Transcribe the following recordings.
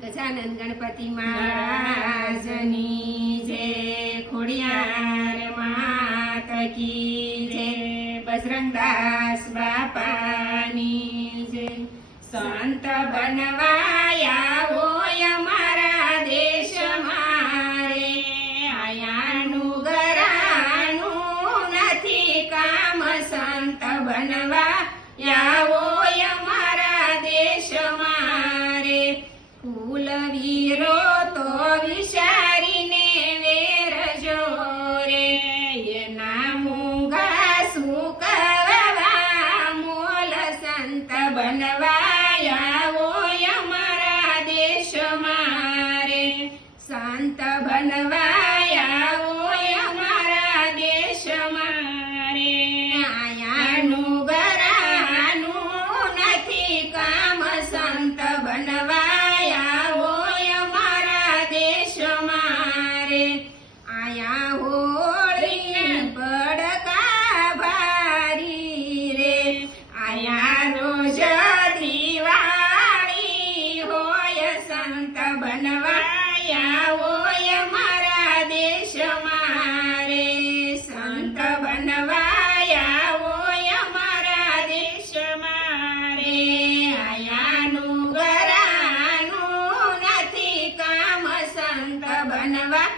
ગજાનંદ ગણપતિ મહારાજની જે ખોડિયાર માત કી જય. બજરંગદાસ બાપાની જે સંત બનવાયા હોય અમારા દેશ મારે. આયાનું ગરાનું નથી કામ. સંત બનવા હોય હોય અમારા દેશ મારે. શાંત બનવાયા આવો અમારા દેશ મારે. આયાનું ગરાનું નથી કામ. સંત બનવાયા આવો અમારા દેશ મારે. આયા સંત બનવાયા હોય મારા દેશ મારે સંત બનવાયા હોય મારા દેશ મારે આયાનું ગરાનું નથી કામ સંત બનવા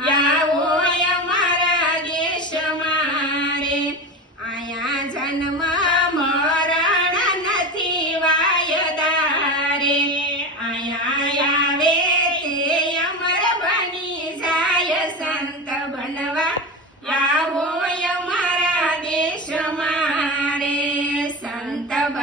યા હોય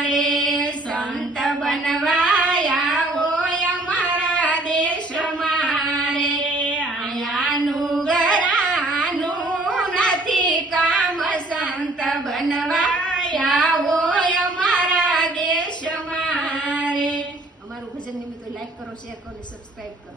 મારે સંત બનવાયા હોય મારા દેશ મારે આયાનું ગરાનું નથી કામ સંત બનવાયા હોય મારા દેશ મારે અમારું ભજન નિમિત્તે લાઈક કરો શેર કરો સબસ્ક્રાઈબ કરો.